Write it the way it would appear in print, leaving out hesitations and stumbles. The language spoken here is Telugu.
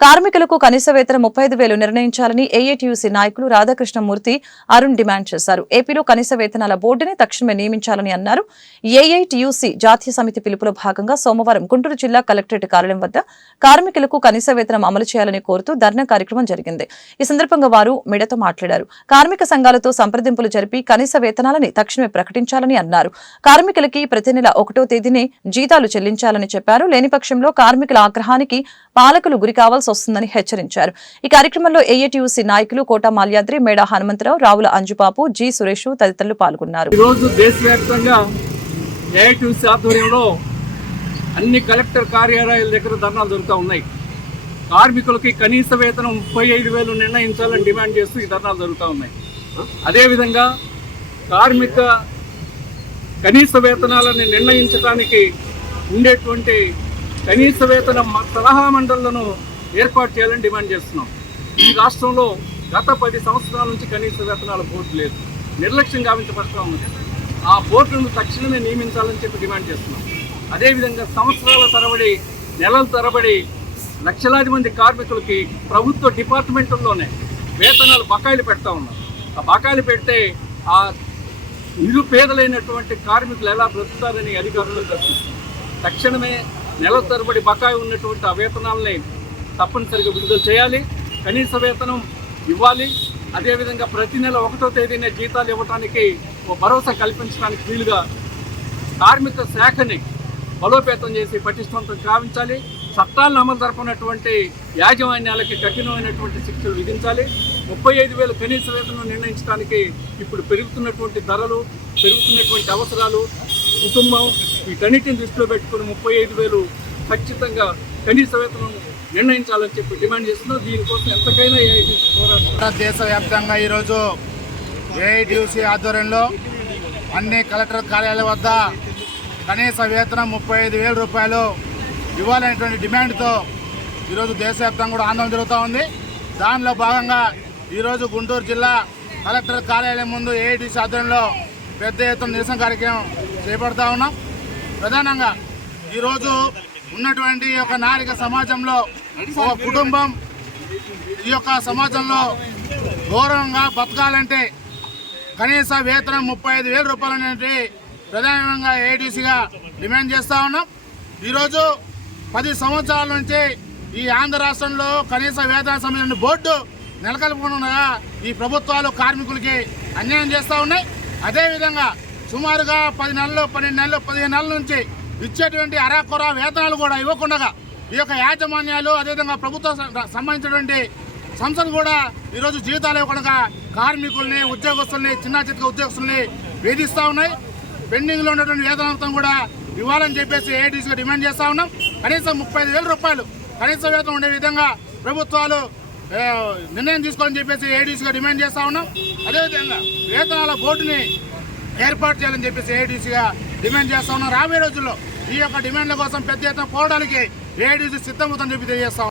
కార్మికులకు కనీస వేతనం 35,000 నిర్ణయించాలని ఏఐటీయూసీ నాయకులు రాధాకృష్ణమూర్తి, అరుణ్ డిమాండ్ చేశారు. ఏపీలో కనీస వేతనాల బోర్డుని తక్షణమే నియమించాలని అన్నారు. ఏఐటీయూసీ జాతీయ సమితి పిలుపులో భాగంగా సోమవారం గుంటూరు జిల్లా కలెక్టరేట్ కార్యాలయం వద్ద కార్మికులకు కనీస వేతనం అమలు చేయాలని కోరుతూ ధర్నా కార్యక్రమం జరిగింది. ఈ సందర్భంగా వారు మీడియాతో మాట్లాడారు. కార్మిక సంఘాలతో సంప్రదింపులు జరిపి కనీస వేతనాలని తక్షణమే ప్రకటించాలని అన్నారు. కార్మికులకి ప్రతి నెల 1వ తేదీనే జీతాలు చెల్లించాలని చెప్పారు. లేని పక్షంలో కార్మికుల ఆగ్రహానికి పాలకులు గురి కావాల్సి వస్తుందని హెచ్చరించారు. ఈ కార్యక్రమంలో ఏఐటీయూసీ నాయకులు కోట మాల్యాద్రి, మేడా హనుమంతరావు, రావుల అంజుబాబు, జి సురేష్ తదితరులు పాల్గొన్నారు. ఈ రోజు దేశవ్యాప్తంగా ఏఐటీయూసీ ఆధ్వర్యంలో అన్ని కలెక్టర్ కార్యాలయాల దగ్గర ధర్నాలు జరుగుతూ ఉన్నాయి. కార్మికులకి కనీస వేతనం 35,000 నిర్ణయించాలని డిమాండ్ చేస్తూ ఈ ధర్నాలు జరుగుతూ ఉన్నాయి. అదేవిధంగా కార్మిక కనీస వేతనాలను నిర్ణయించడానికి ఉండేటువంటి కనీస వేతన సలహా మండళ్లను ఏర్పాటు చేయాలని డిమాండ్ చేస్తున్నాం. ఈ రాష్ట్రంలో గత 10 సంవత్సరాల నుంచి కనీస వేతనాల బోర్డు లేదు, నిర్లక్ష్యం గావించబడుతూ ఉంది. ఆ బోర్డును తక్షణమే నియమించాలని చెప్పి డిమాండ్ చేస్తున్నాం. అదేవిధంగా సంవత్సరాల తరబడి, నెలల తరబడి లక్షలాది మంది కార్మికులకి ప్రభుత్వ డిపార్ట్మెంట్ల్లోనే వేతనాలు బకాయిలు పెడతా ఉన్నారు. ఆ బకాయిలు పెడితే ఆ నిరుపేదలైనటువంటి కార్మికులు ఎలా బ్రతుకుతారని అధికారులు ప్రశ్నిస్తున్నారు. తక్షణమే నెల తరబడి బకాయి ఉన్నటువంటి ఆ వేతనాలని తప్పనిసరిగా విడుదల చేయాలి, కనీస వేతనం ఇవ్వాలి. అదేవిధంగా ప్రతి నెల 1వ తేదీనే జీతాలు ఇవ్వడానికి భరోసా కల్పించడానికి వీలుగా కార్మిక శాఖని బలోపేతం చేసి పటిష్టవంతం కావించాలి. చట్టాలను అమలు జరపనటువంటి యాజమాన్యాలకి కఠినమైనటువంటి శిక్షలు విధించాలి. 35,000 కనీస వేతనం నిర్ణయించడానికి ఇప్పుడు పెరుగుతున్నటువంటి ధరలు, పెరుగుతున్నటువంటి అవసరాలు, కుటుంబం వీటన్నిటిని దృష్టిలో పెట్టుకుని 35,000 ఖచ్చితంగా కనీస వేతనం నిర్ణయించాలని చెప్పి డిమాండ్ చేస్తున్నాం. దీనికోసం ఎంతకైనా ఏఐటీయూసీ పోరాటం. దేశవ్యాప్తంగా ఈరోజు ఏఐటీయూసీ ఆధ్వర్యంలో అన్ని కలెక్టర్ కార్యాలయాల వద్ద కనీస వేతనం 35,000 రూపాయలు ఇవ్వాలనేటువంటి డిమాండ్తో ఈరోజు దేశవ్యాప్తంగా కూడా ఆందోళన జరుగుతూ ఉంది. దానిలో భాగంగా ఈరోజు గుంటూరు జిల్లా కలెక్టర్ కార్యాలయం ముందు ఏఐటీయూసీ ఆధ్వర్యంలో పెద్ద ఎత్తున నిరసన కార్యక్రమం చేపడతా ఉన్నాం. ప్రధానంగా ఈరోజు ఉన్నటువంటి ఒక నాగరిక సమాజంలో ఒక కుటుంబం ఈ యొక్క సమాజంలో గౌరవంగా బతకాలంటే కనీస వేతనం 35,000 రూపాయలు అనేది ప్రధానంగా ఏఐటీయూసీగా డిమాండ్ చేస్తూ ఉన్నాం. ఈరోజు 10 సంవత్సరాల నుంచి ఈ ఆంధ్ర రాష్ట్రంలో కనీస వేతన సంబంధించిన బోర్డు నెలకొల్పకుండా ఈ ప్రభుత్వాలు కార్మికులకి అన్యాయం చేస్తూ ఉన్నాయి. అదేవిధంగా సుమారుగా 10 నెలలు, 12 నెలలు, 15 నెలల నుంచి ఇచ్చేటువంటి అరాకొర వేతనాలు కూడా ఇవ్వకుండా ఈ యొక్క యాజమాన్యాలు, అదేవిధంగా ప్రభుత్వం సంబంధించినటువంటి సంస్థలు కూడా ఈరోజు జీతాలు ఇవ్వకుండా కార్మికుల్ని, ఉద్యోగస్తుల్ని, చిన్న చితక ఉద్యోగస్తుల్ని వేధిస్తూ ఉన్నాయి. పెండింగ్లో ఉన్నటువంటి వేతనం కూడా ఇవ్వాలని చెప్పేసి ఏఐటీయూసీగా డిమాండ్ చేస్తూ ఉన్నాం. కనీసం 35,000 రూపాయలు కనీస వేతనం ఉండే విధంగా ప్రభుత్వాలు నిర్ణయం తీసుకోవాలని చెప్పేసి ఏఐటీయూసీగా డిమాండ్ చేస్తూ ఉన్నాం. అదేవిధంగా వేతనాల బోర్డుని ఏర్పాటు చేయాలని చెప్పేసి ఏఐటీయూసీగా డిమాండ్ చేస్తూ ఉన్నాం. రాబోయే రోజుల్లో ఈ యొక్క డిమాండ్ల కోసం పెద్ద ఎత్తున పోవడానికి ఏఐటీయూసీ సిద్ధమవుతుందని చెప్పి తెలియజేస్తాం.